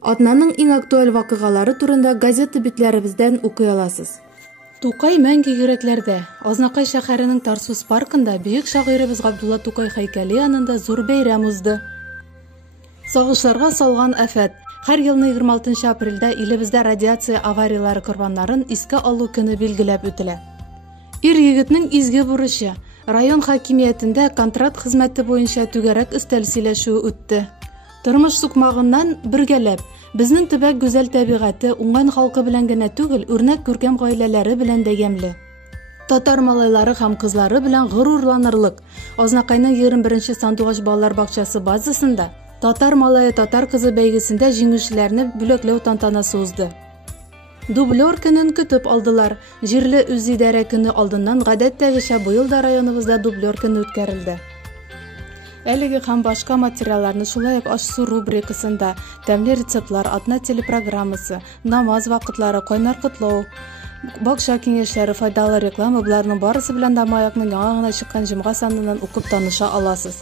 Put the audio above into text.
Атнаның иң актуаль вакыйгалары турында газета битләребездән укый аласыз. Тукай мәңге йөрәкләрдә. Азнакай шәһәренең Тарсус паркында бөек шагыйрыбыз Габдулла Тукай һәйкәле янында зур бәйрәм узды. Сагышларга салган афәт. Һәр елны 26 апрельдә илебездә радиация авариялары корбаннарын искә алу көне билгеләп үтелә. Ир-егетнең изге бурычы. Район хакимиятендә контракт хезмәте буенча түгәрәк өстәл сөйләшүе үтте. Тормыш сукмагыннан бергәләп, безнең төбәк гүзәл табигаты уңган халкы белән генә түгел, үрнәк күркәм гаиләләре белән дә ямьле. Татар малайлары һәм кызлары белән горурланырлык. Азнакайның 21-нче Сандугач балалар бакчасы базасында Татар малае татар кызы бәйгесендә җиңүчеләрне бүләкләү тантанасы узды. Дублер көнен көтеп алдылар. Җирле үзидарә көне алдыннан гадәттәгечә быел да районыбызда дублер көне үткәрелде. Әлеге һәм башка материалларны шулай ук аш-су рубрикасында тәмле рецептлар, атна телепрограммасы, намаз вакытлары, кайнар котлау, бакча киңәшләре, файдалы реклама буларның барысы белән дә Маякның яңа гына чыккан җомга саныннан укып таныша аласыз.